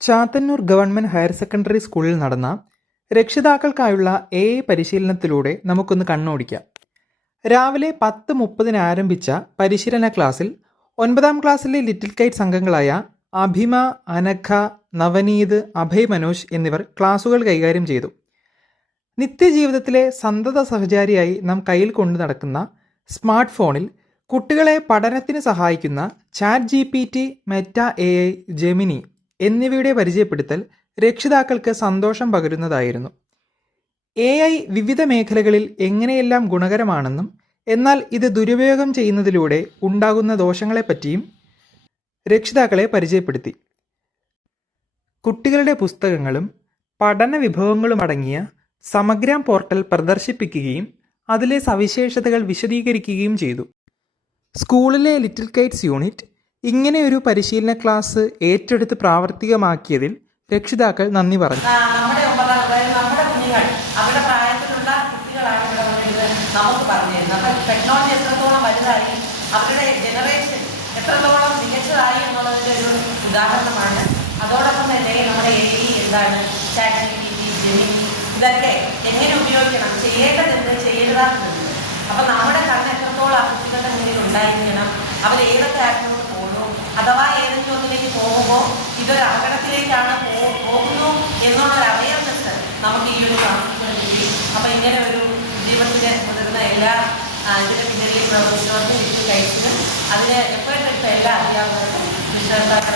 Chathannoor government higher secondary സ്കൂളിൽ നടന്ന രക്ഷിതാക്കൾക്കായുള്ള AI പരിശീലനത്തിലൂടെ നമുക്കൊന്ന് കണ്ണോടിക്കാം. രാവിലെ 10:30 ആരംഭിച്ച പരിശീലന ക്ലാസ്സിൽ 9ാം ക്ലാസ്സിലെ ലിറ്റിൽ കൈറ്റ്സ് അംഗങ്ങളായ അഭിമ, അനഘ, നവനീത്, അഭയ് മനോജ് എന്നിവർ ക്ലാസുകൾ കൈകാര്യം ചെയ്തു. നിത്യജീവിതത്തിലെ സന്തത സഹചാരിയായി നാം കയ്യിൽ കൊണ്ടു നടക്കുന്ന സ്മാർട്ട് ഫോണിൽ കുട്ടികളെ പഠനത്തിന് സഹായിക്കുന്ന ChatGPT, മെറ്റ AI, ജെമിനി എന്നിവയുടെ പരിചയപ്പെടുത്തൽ രക്ഷിതാക്കൾക്ക് സന്തോഷം പകരുന്നതായിരുന്നു. AI വിവിധ മേഖലകളിൽ എങ്ങനെയെല്ലാം ഗുണകരമാണെന്നും എന്നാൽ ഇത് ദുരുപയോഗം ചെയ്യുന്നതിലൂടെ ഉണ്ടാകുന്ന ദോഷങ്ങളെപ്പറ്റിയും രക്ഷിതാക്കളെ പരിചയപ്പെടുത്തി. കുട്ടികളുടെ പുസ്തകങ്ങളും പഠന വിഭവങ്ങളും അടങ്ങിയ സമഗ്ര പോർട്ടൽ പ്രദർശിപ്പിക്കുകയും അതിലെ സവിശേഷതകൾ വിശദീകരിക്കുകയും ചെയ്തു. സ്കൂളിലെ ലിറ്റിൽ കൈറ്റ്സ് യൂണിറ്റ് ഇങ്ങനെയൊരു പരിശീലന ക്ലാസ് ഏറ്റെടുത്ത് പ്രാവർത്തികമാക്കിയതിൽ രക്ഷിതാക്കൾ നന്ദി പറഞ്ഞു. നമ്മുടെ കുഞ്ഞുങ്ങൾ അവരുടെ പ്രായത്തിലുള്ള കുട്ടികളാണ് ഇവിടെ വന്നിട്ട് നമുക്ക് പറഞ്ഞു തരുന്നത്. അപ്പം ടെക്നോളജി എത്രത്തോളം വലുതായി, അവരുടെ ജനറേഷൻ എത്രത്തോളം മികച്ചതായി എന്നുള്ളതിൻ്റെ ഒരു ഉദാഹരണമാണ്. അതോടൊപ്പം തന്നെ നമ്മുടെ AI എന്താണ്, ChatGPT, ജെമിനി ഇതൊക്കെ എങ്ങനെ ഉപയോഗിക്കണം, ചെയ്യേണ്ടതുണ്ട്, ചെയ്യരുതാത്തതുണ്ട്. അപ്പം നമ്മുടെ കണ്ണ് എത്രത്തോളം ആ കുട്ടികളുടെ മുന്നിൽ ഉണ്ടായിരിക്കണം, അവർ ഏതൊക്കെ ആപ്പിനോട് പോകുന്നു, അഥവാ ഏതെങ്കിലും ഒന്നിലേക്ക് പോകുമ്പോൾ ഇതൊരു അപകടത്തിലേക്കാണ് പോകുന്നു എന്നുള്ളൊരു അവയർനെസ് നമുക്ക് ഈ ഒരു ക്ലാസ്സിൽ കിട്ടി. അപ്പം ഇങ്ങനെ ഒരു ജീവിതത്തിന് മുതിർന്ന എല്ലാ ഇതിൻ്റെ പിന്നിൽ പ്രവർത്തിച്ചവർക്കും ലിറ്റിൽ കൈറ്റ്സിനും അതിന് എഫേർട്ട് എടുത്ത എല്ലാ അധ്യാപകർക്കും വിശ്വാസ